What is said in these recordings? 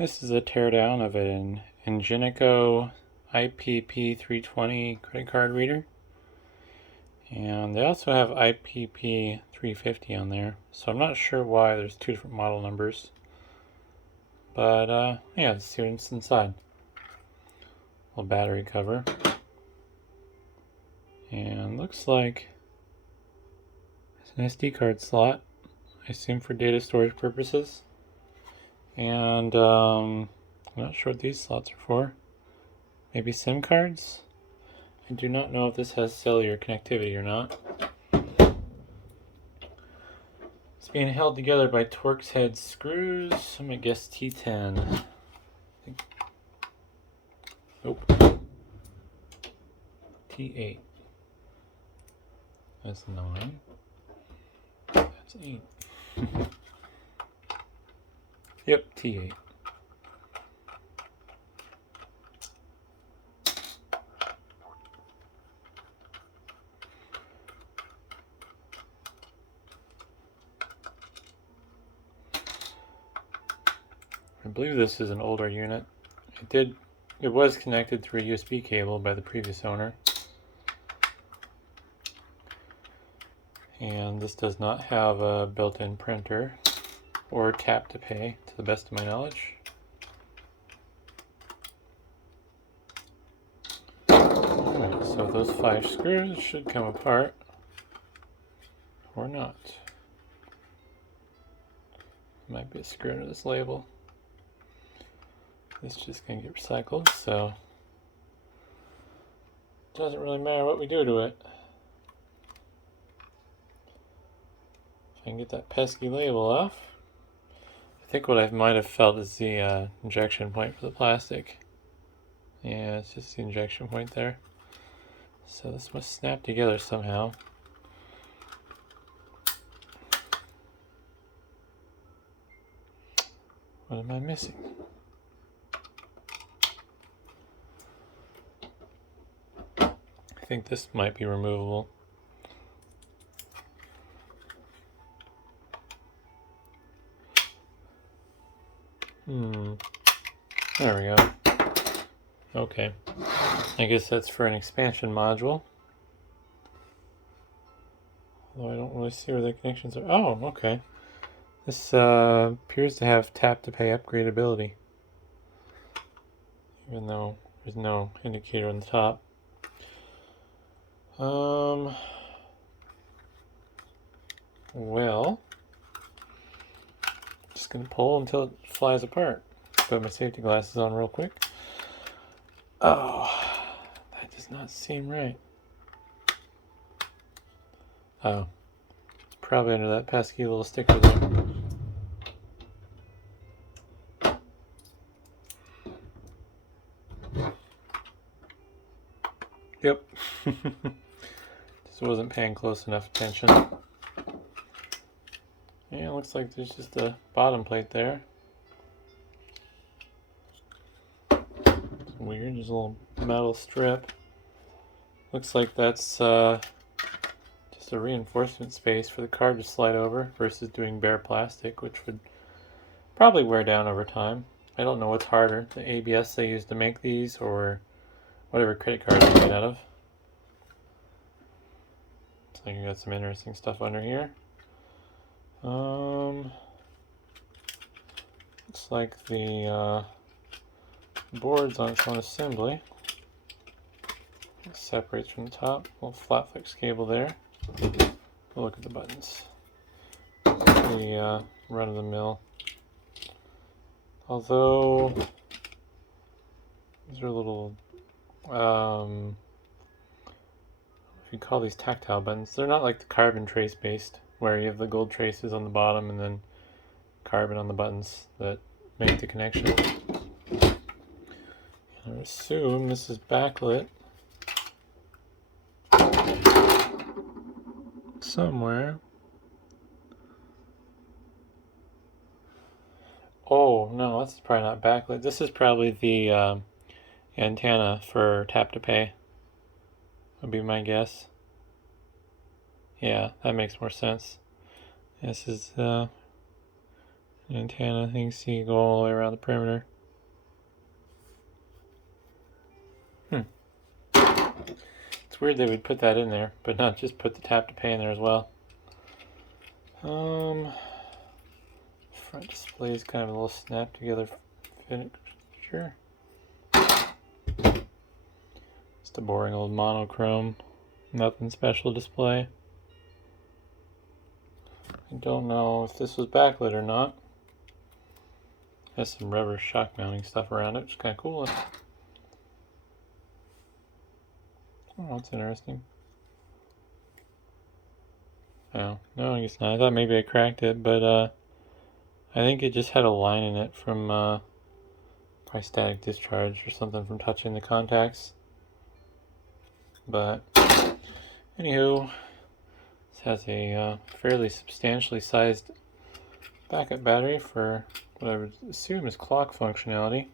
This is a teardown of an Ingenico IPP320 credit card reader. And they also have IPP350 on there. So I'm not sure why there's two different model numbers. But yeah, let's see what's inside. Little battery cover. And looks like it's an SD card slot. I assume for data storage purposes. And I'm not sure what these slots are for. Maybe SIM cards? I do not know if this has cellular connectivity or not. It's being held together by Torx head screws. I'm gonna guess T10. Nope. T8. That's 9. That's 8. Yep, T8. I believe this is an older unit. It was connected through a USB cable by the previous owner. And this does not have a built-in printer or tap to pay, to the best of my knowledge. Alright, so those 5 screws should come apart, or not. Might be a screw under this label. This is just going to get recycled, so it doesn't really matter what we do to it. If I can get that pesky label off. I think what I might have felt is the injection point for the plastic. Yeah, it's just the injection point there. So this must snap together somehow. What am I missing? I think this might be removable. There we go. Okay. I guess that's for an expansion module. Although I don't really see where the connections are. Oh, okay. This appears to have tap to pay upgradability. Even though there's no indicator on the top. Well, just gonna pull until it flies apart. Put my safety glasses on real quick. Oh, that does not seem right. Oh, it's probably under that pesky little sticker there. Yep. Just wasn't paying close enough attention. Yeah, it looks like there's just a bottom plate there. It's weird, there's a little metal strip. Looks like that's just a reinforcement space for the card to slide over versus doing bare plastic, which would probably wear down over time. I don't know what's harder, the ABS they use to make these or whatever credit card is made out of. So you got some interesting stuff under here. Looks like the board's on its own assembly. It separates from the top. Little flat flex cable there. We'll look at the buttons. The run of the mill. Although these are little if you call these tactile buttons, they're not like the carbon trace based, where you have the gold traces on the bottom and then carbon on the buttons that make the connection. I assume this is backlit somewhere. Oh no, that's probably not backlit. This is probably the antenna for tap to pay, would be my guess. Yeah, that makes more sense. This is an antenna. You can see go all the way around the perimeter. It's weird they would put that in there, but not just put the tap to pay in there as well. Front display is kind of a little snap together fixture. Just a boring old monochrome, nothing special display. I don't know if this was backlit or not. Has some rubber shock mounting stuff around it, which is kind of cool. Oh, that's interesting. Oh, no, I guess not. I thought maybe I cracked it, but I think it just had a line in it from probably static discharge or something from touching the contacts. But anywho, this has a fairly substantially sized backup battery for what I would assume is clock functionality.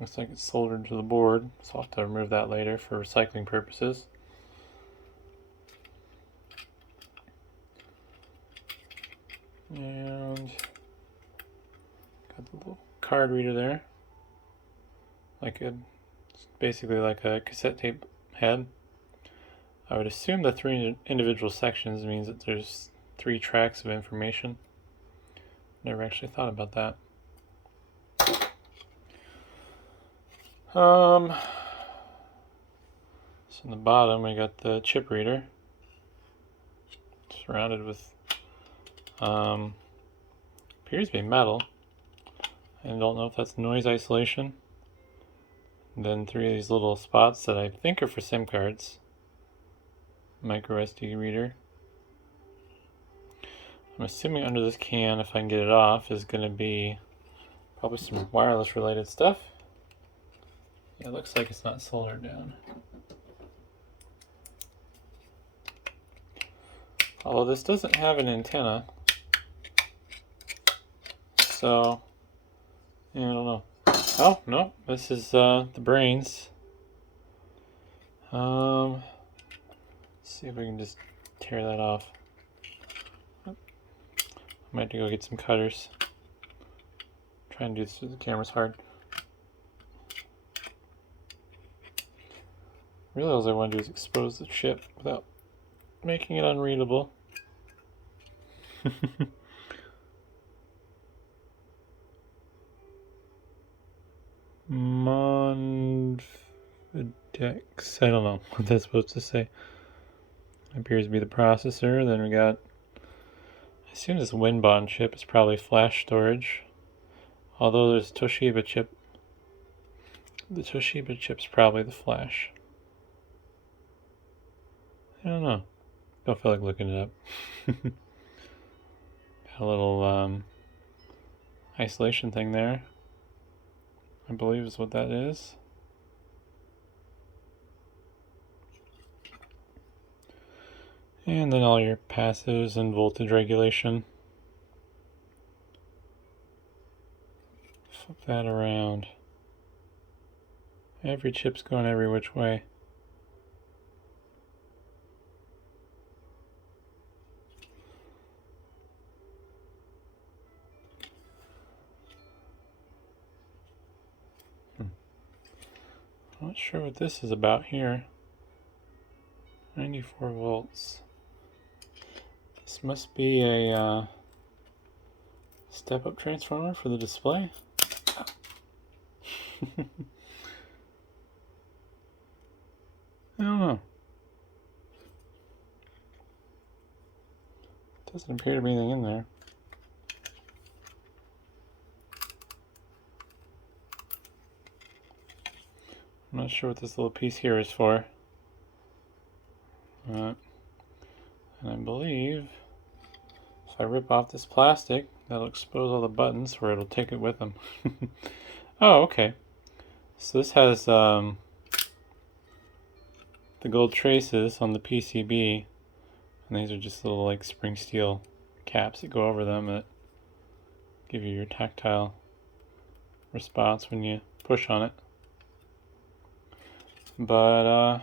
Looks like it's soldered to the board, so I'll have to remove that later for recycling purposes. And got the little card reader there, basically like a cassette tape head. I would assume the 3 individual sections means that there's 3 tracks of information. Never actually thought about that. So in the bottom we got the chip reader surrounded with appears to be metal. I don't know if that's noise isolation. And then 3 of these little spots that I think are for SIM cards. Micro SD reader. I'm assuming under this can, if I can get it off, is going to be probably some wireless related stuff. Yeah, it looks like it's not soldered down. Although this doesn't have an antenna, so yeah, I don't know. Oh no, this is the brains. Let's see if we can just tear that off. I might have to go get some cutters. Try and do this with the camera's hard. Really, all I want to do is expose the chip without making it unreadable. Monvedex. I don't know what that's supposed to say. Appears to be the processor. Then we got, I assume this WinBond chip is probably flash storage. Although there's a Toshiba chip. The Toshiba chip's probably the flash. I don't know. Don't feel like looking it up. Got a little isolation thing there. I believe is what that is. And then all your passives and voltage regulation. Flip that around. Every chip's going every which way. Not sure what this is about here. 94 volts. This must be a step-up transformer for the display. I don't know. Doesn't appear to be anything in there. I'm not sure what this little piece here is for. And I believe if I rip off this plastic, that'll expose all the buttons where it'll take it with them. Oh, okay. So this has the gold traces on the PCB, and these are just little like spring steel caps that go over them that give you your tactile response when you push on it. But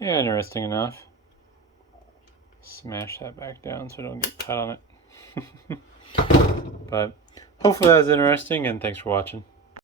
yeah, interesting enough. Smash that back down so I don't get cut on it. But hopefully that was interesting, and thanks for watching.